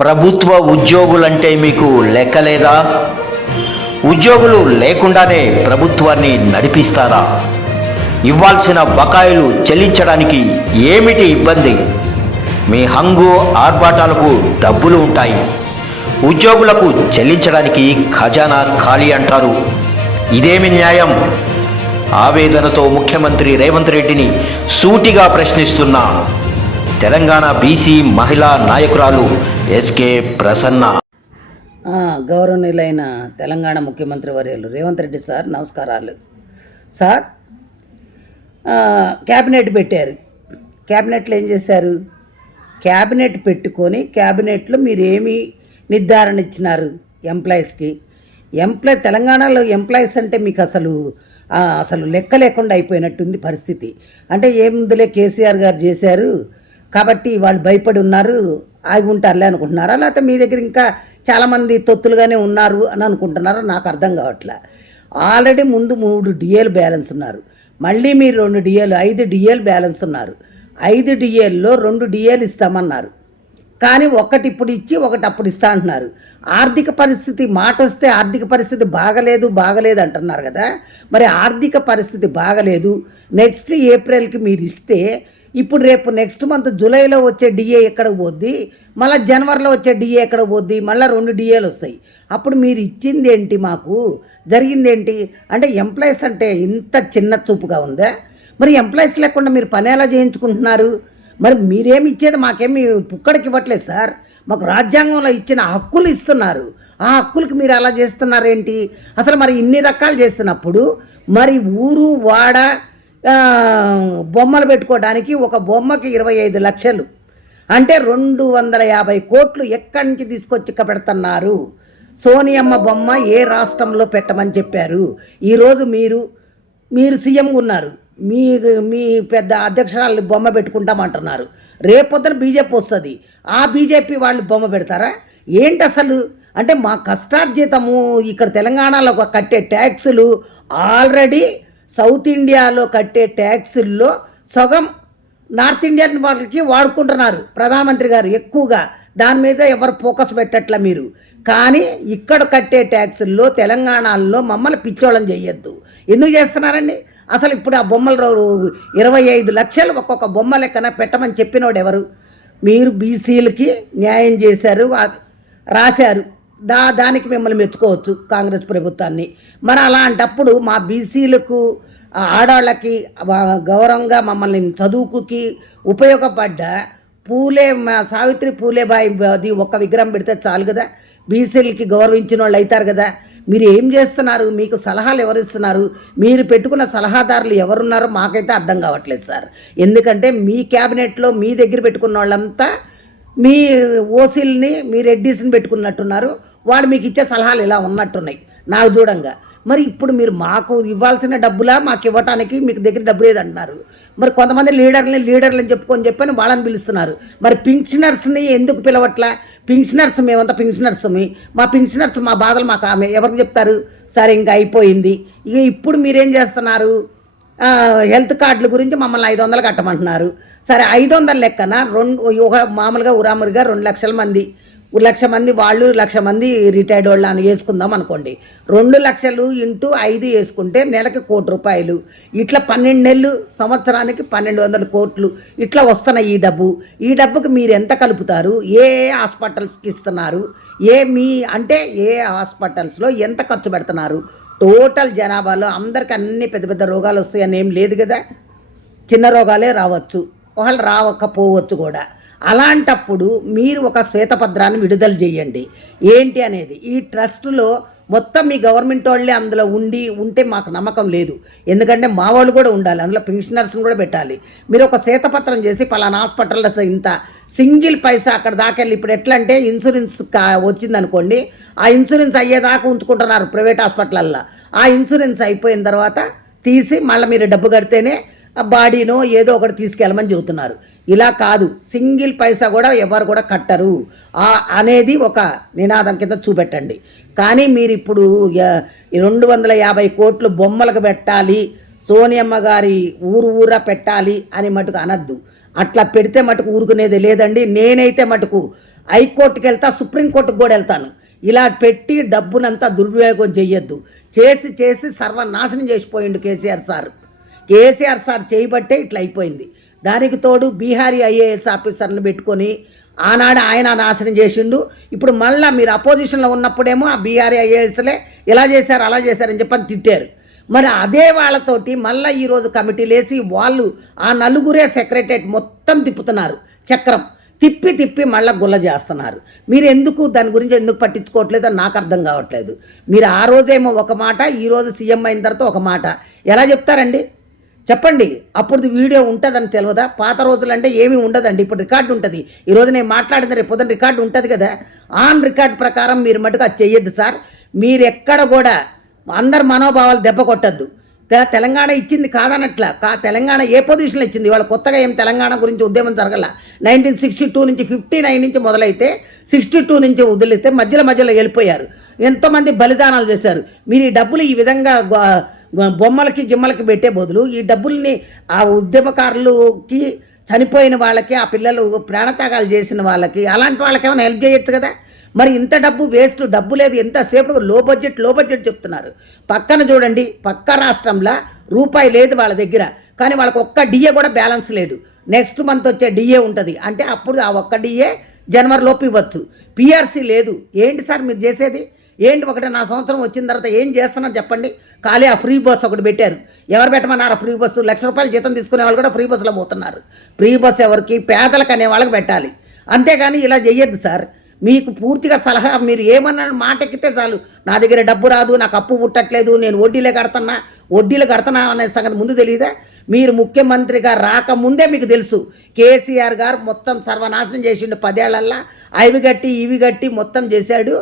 ప్రభుత్వ ఉద్యోగులంటే మీకు లెక్కలేదా? ఉద్యోగులు లేకుండానే ప్రభుత్వాన్ని నడిపిస్తారా? ఇవ్వాల్సిన బకాయిలు చెల్లించడానికి ఏమిటి ఇబ్బంది? మీ హంగు ఆర్భాటాలకు డబ్బులు ఉంటాయి, ఉద్యోగులకు చెల్లించడానికి ఖజానా ఖాళీ అంటారు. ఇదేమి న్యాయం? ఆవేదనతో ముఖ్యమంత్రి రేవంత్ రెడ్డిని సూటిగా ప్రశ్నిస్తున్న తెలంగాణ బీసీ మహిళా నాయకురాలు ఎస్కే ప్రసన్న. గౌరవనీయులైన తెలంగాణ ముఖ్యమంత్రి వర్యులు రేవంత్ రెడ్డి సార్, నమస్కారాలు సార్. క్యాబినెట్ పెట్టారు. క్యాబినెట్లో ఏం చేశారు? క్యాబినెట్ పెట్టుకొని క్యాబినెట్లో మీరు ఏమి నిర్ధారణ ఇచ్చినారు ఎంప్లాయీస్కి? తెలంగాణలో ఎంప్లాయీస్ అంటే మీకు అసలు లెక్క లేకుండా అయిపోయినట్టుంది పరిస్థితి. అంటే ఏముందులే కేసీఆర్ గారు చేశారు కాబట్టి వాళ్ళు భయపడి ఉన్నారు, ఆగి ఉంటారులే అనుకుంటున్నారా? లేకపోతే మీ దగ్గర ఇంకా చాలామంది తొత్తులుగానే ఉన్నారు అని అనుకుంటున్నారా? నాకు అర్థం కావట్లే. ఆల్రెడీ ముందు 3 డిఏలు బ్యాలెన్స్ ఉన్నారు, మళ్ళీ మీరు 2 డిఏలు 5 డిఏలు బ్యాలెన్స్ ఉన్నారు. 5 డిఏల్లో 2 డిఏలు ఇస్తామన్నారు, కానీ ఒకటి ఇప్పుడు ఇచ్చి ఒకటి అప్పుడు ఇస్తా అంటున్నారు. ఆర్థిక పరిస్థితి మాట వస్తే ఆర్థిక పరిస్థితి బాగలేదు అంటున్నారు కదా. మరి ఆర్థిక పరిస్థితి బాగలేదు, నెక్స్ట్ ఏప్రిల్కి మీరు ఇస్తే ఇప్పుడు రేపు నెక్స్ట్ మంత్ జూలైలో వచ్చే డిఏ ఎక్కడికి పోద్ది, మళ్ళీ జనవరిలో వచ్చే డిఏ ఎక్కడికి పోద్ది, మళ్ళీ 2 డిఏలు వస్తాయి. అప్పుడు మీరు ఇచ్చింది ఏంటి, మాకు జరిగింది ఏంటి? అంటే ఎంప్లాయీస్ అంటే ఇంత చిన్న చూపుగా ఉందా? మరి ఎంప్లాయీస్ లేకుండా మీరు పని ఎలా చేయించుకుంటున్నారు? మరి మీరేమి ఇచ్చేది మాకేమి పుక్కడికి ఇవ్వట్లేదు సార్. మాకు రాజ్యాంగంలో ఇచ్చిన హక్కులు ఇస్తున్నారు, ఆ హక్కులకి మీరు అలా చేస్తున్నారేంటి? అసలు మరి ఇన్ని రకాలు చేస్తున్నప్పుడు మరి ఊరు వాడ బొమ్మలు పెట్టుకోవడానికి ఒక బొమ్మకి 25 లక్షలు అంటే 250 కోట్లు ఎక్కడి నుంచి తీసుకొచ్చి పెడుతున్నారు? సోనియమ్మ బొమ్మ ఏ రాష్ట్రంలో పెట్టమని చెప్పారు? ఈరోజు మీరు సీఎం ఉన్నారు, మీ పెద్ద అధ్యక్షురాలు బొమ్మ పెట్టుకుంటామంటున్నారు. రేపొద్దున బీజేపీ వస్తుంది, ఆ బీజేపీ వాళ్ళు బొమ్మ పెడతారా ఏంటి అసలు? అంటే మా కష్టార్జితము ఇక్కడ తెలంగాణలో కట్టే ట్యాక్సులు ఆల్రెడీ సౌత్ ఇండియాలో కట్టే ట్యాక్సుల్లో సగం నార్త్ ఇండియన్ వాళ్ళకి వాడుకుంటున్నారు ప్రధానమంత్రి గారు ఎక్కువగా. దాని మీద ఎవరు ఫోకస్ పెట్టట్ల మీరు. కానీ ఇక్కడ కట్టే ట్యాక్సుల్లో తెలంగాణలో మమ్మల్ని పిచ్చోళం చేయొద్దు. ఎందుకు చేస్తున్నారండి? అసలు ఇప్పుడు ఆ బొమ్మలు 25 లక్షలు ఒక్కొక్క బొమ్మ లెక్కన పెట్టమని చెప్పినోడు ఎవరు? మీరు బీసీలకి న్యాయం చేశారు, రాశారు, దానికి మిమ్మల్ని మెచ్చుకోవచ్చు కాంగ్రెస్ ప్రభుత్వాన్ని. మరి అలాంటప్పుడు మా బీసీలకు ఆడవాళ్ళకి గౌరవంగా మమ్మల్ని చదువుకుకి ఉపయోగపడ్డ సావిత్రి పూలేబాయి ఒక్క విగ్రహం పెడితే చాలు కదా, బీసీలకి గౌరవించిన వాళ్ళు అవుతారు కదా. మీరు ఏం చేస్తున్నారు? మీకు సలహాలు ఎవరు ఇస్తున్నారు? మీరు పెట్టుకున్న సలహాదారులు ఎవరున్నారో మాకైతే అర్థం కావట్లేదు సార్. ఎందుకంటే మీ క్యాబినెట్లో మీ దగ్గర పెట్టుకున్న వాళ్ళంతా మీ ఓసీల్ని మీ రెడ్డీస్ని పెట్టుకున్నట్టున్నారు. వాళ్ళు మీకు ఇచ్చే సలహాలు ఇలా ఉన్నట్టున్నాయి నాకు చూడంగా. మరి ఇప్పుడు మీరు మాకు ఇవ్వాల్సిన డబ్బులా మాకు ఇవ్వటానికి మీకు దగ్గర డబ్బు లేదంటున్నారు. మరి కొంతమంది లీడర్లని చెప్పని వాళ్ళని పిలుస్తున్నారు. మరి పింఛనర్స్ని ఎందుకు పిలవట్లా? పింఛనర్స్ మేమంతా పింఛనర్స్మి, మా పింఛనర్స్ మా బాధలు మాకు ఆమె ఎవరికి చెప్తారు? సరే ఇంకా అయిపోయింది. ఇక ఇప్పుడు మీరేం చేస్తున్నారు? హెల్త్ కార్డుల గురించి మమ్మల్ని 500 కట్టమంటున్నారు. సరే 500 లెక్కన మామూలుగా ఉరామురిగా 2 లక్షల మంది, 1 లక్ష మంది వాళ్ళు, 1 లక్ష మంది రిటైర్డ్ వాళ్ళు అని వేసుకుందాం అనుకోండి. 2 లక్షలు ఇంటూ 5 వేసుకుంటే నెలకి 1 కోటి రూపాయలు. ఇట్లా 12 నెలలు, సంవత్సరానికి 1200 కోట్లు ఇట్లా వస్తున్నాయి ఈ డబ్బు. ఈ డబ్బుకి మీరు ఎంత కలుపుతారు? ఏ హాస్పిటల్స్కి ఇస్తున్నారు? ఏ హాస్పిటల్స్లో ఎంత ఖర్చు పెడుతున్నారు? టోటల్ జనాభాలో అందరికి అన్ని పెద్ద పెద్ద రోగాలు వస్తాయని ఏం లేదు కదా. చిన్న రోగాలే రావచ్చు, వాళ్ళు రావకపోవచ్చు కూడా. అలాంటప్పుడు మీరు ఒక శ్వేతపత్రాన్ని విడుదల చేయండి ఏంటి అనేది. ఈ ట్రస్టులో మొత్తం మీ గవర్నమెంట్ వాళ్ళే అందులో ఉంటే మాకు నమ్మకం లేదు. ఎందుకంటే మా వాళ్ళు కూడా ఉండాలి, అందులో పెన్షనర్స్ని కూడా పెట్టాలి. మీరు ఒక శ్వేతపత్రం చేసి పలానా హాస్పిటల్లో ఇంత సింగిల్ పైసా అక్కడ దాకెళ్ళి. ఇప్పుడు ఎట్లా అంటే ఇన్సూరెన్స్ వచ్చిందనుకోండి, ఆ ఇన్సూరెన్స్ అయ్యేదాకా ఉంచుకుంటున్నారు ప్రైవేట్ హాస్పిటల్లో. ఆ ఇన్సూరెన్స్ అయిపోయిన తర్వాత తీసి మళ్ళీ మీరు డబ్బు కడితేనే బాడీనో ఏదో ఒకటి తీసుకెళ్ళమని చెబుతున్నారు. ఇలా కాదు, సింగిల్ పైసా కూడా ఎవరు కూడా కట్టరు అనేది ఒక నినాదం కింద చూపెట్టండి. కానీ మీరు ఇప్పుడు 250 కోట్లు బొమ్మలకు పెట్టాలి, సోనియమ్మ గారి ఊరా పెట్టాలి అని మటుకు అనద్దు. అట్లా పెడితే మటుకు ఊరుకునేది లేదండి. నేనైతే మటుకు హైకోర్టుకి వెళ్తా, సుప్రీంకోర్టుకు కూడా వెళ్తాను. ఇలా పెట్టి డబ్బునంతా దుర్వినియోగం చెయ్యొద్దు. చేసి చేసి సర్వనాశనం చేసిపోయిండు కేసీఆర్ సార్ చేయబట్టే ఇట్లా అయిపోయింది. దానికి తోడు బీహారీ ఐఏఎస్ ఆఫీసర్ని పెట్టుకొని ఆనాడు ఆయన నాశనం చేసిండు. ఇప్పుడు మళ్ళీ మీరు అపోజిషన్లో ఉన్నప్పుడేమో ఆ బీహారీ ఐఏఎస్లే ఇలా చేశారు అలా చేశారని చెప్పని తిట్టారు. మరి అదే వాళ్ళతోటి మళ్ళీ ఈరోజు కమిటీలు వేసి వాళ్ళు ఆ నలుగురే సెక్రటరేట్ మొత్తం తిప్పుతున్నారు, చక్రం తిప్పి తిప్పి మళ్ళీ గుల్ల చేస్తున్నారు. మీరు ఎందుకు దాని గురించి ఎందుకు పట్టించుకోవట్లేదు అని నాకు అర్థం కావట్లేదు. మీరు ఆ రోజేమో ఒక మాట, ఈరోజు సీఎం అయిన తర్వాత ఒక మాట ఎలా చెప్తారండి? చెప్పండి. అప్పుడు వీడియో ఉంటుందని తెలియదా? పాత రోజులంటే ఏమీ ఉండదండి, ఇప్పుడు రికార్డు ఉంటుంది. ఈరోజు నేను మాట్లాడింది రేపు పొద్దున రికార్డు ఉంటుంది కదా. ఆన్ రికార్డు ప్రకారం మీరు మటుకు అది చెయ్యొద్దు సార్. మీరు ఎక్కడ కూడా అందరు మనోభావాలు దెబ్బ కొట్టద్దు. తెలంగాణ ఇచ్చింది కాదనట్లా, తెలంగాణ ఏ పొజిషన్లో ఇచ్చింది? వాళ్ళ కొత్తగా ఏం తెలంగాణ గురించి ఉద్యమం జరగల. 1962 నుంచి 59 నుంచి మొదలైతే 62 నుంచి వదిలితే మధ్యలో వెళ్ళిపోయారు. ఎంతోమంది బలిదానాలు చేశారు. మీరు ఈ డబ్బులు ఈ విధంగా బొమ్మలకి గిమ్మలకి పెట్టే బదులు ఈ డబ్బుల్ని ఆ ఉద్యమకారులకి, చనిపోయిన వాళ్ళకి, ఆ పిల్లలు ప్రాణత్యాగాలు చేసిన వాళ్ళకి, అలాంటి వాళ్ళకి ఏమైనా హెల్ప్ చేయొచ్చు కదా. మరి ఇంత డబ్బు వేస్ట్, డబ్బు లేదు, ఎంతసేపు లో బడ్జెట్ చెప్తున్నారు. పక్కన చూడండి, పక్క రాష్ట్రంలో రూపాయి లేదు వాళ్ళ దగ్గర, కానీ వాళ్ళకి ఒక్క డిఏ కూడా బ్యాలెన్స్ లేడు. నెక్స్ట్ మంత్ వచ్చే డిఏ ఉంటుంది అంటే అప్పుడు ఆ ఒక్క డిఏ జనవరిలోపు ఇవ్వచ్చు. పిఆర్సీ లేదు. ఏంటి సార్ మీరు చేసేది? ఏంటి? ఒకటి నా సంవత్సరం వచ్చిన తర్వాత ఏం చేస్తున్నారు చెప్పండి? ఖాళీ ఆ ఫ్రీ బస్ ఒకటి పెట్టారు. ఎవరు పెట్టమన్నారు? ఫ్రీ బస్సు ₹1,00,000 జీతం తీసుకునే వాళ్ళు కూడా ఫ్రీ బస్సులో పోతున్నారు. ఫ్రీ బస్ ఎవరికి? పేదలకు అనే వాళ్ళకి పెట్టాలి. అంతేగాని ఇలా చెయ్యొద్దు సార్. మీకు పూర్తిగా సలహా, మీరు ఏమన్నా మాట ఎక్కితే చాలు, నా దగ్గర డబ్బు రాదు, నాకు అప్పు పుట్టట్లేదు, నేను వడ్డీలు కడుతున్నా అనే సంగతి ముందు తెలియదా? మీరు ముఖ్యమంత్రిగా రాకముందే మీకు తెలుసు కేసీఆర్ గారు మొత్తం సర్వనాశనం చేసిండు. 10 ఏళ్లల్లా ఇవి గట్టి మొత్తం చేశాడు.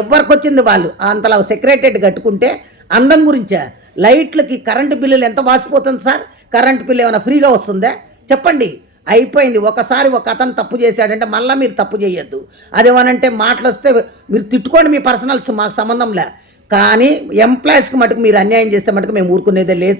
ఎవరికి వచ్చింది వాళ్ళు అంతలా సెక్రటరేట్ కట్టుకుంటే అందం గురించా? లైట్లకి కరెంటు బిల్లులు ఎంత వాసిపోతుంది సార్? కరెంటు బిల్లు ఏమైనా ఫ్రీగా వస్తుందా? చెప్పండి. అయిపోయింది. ఒకసారి ఒక అతను తప్పు చేశాడంటే మళ్ళీ మీరు తప్పు చేయొద్దు. అదేమనంటే మాటలు వస్తే మీరు తిట్టుకోండి, మీ పర్సనల్స్ మాకు సంబంధంలే. కానీ ఎంప్లాయీస్కి మటుకు మీరు అన్యాయం చేస్తే మటుకు మేము ఊరుకునేదే లేదు.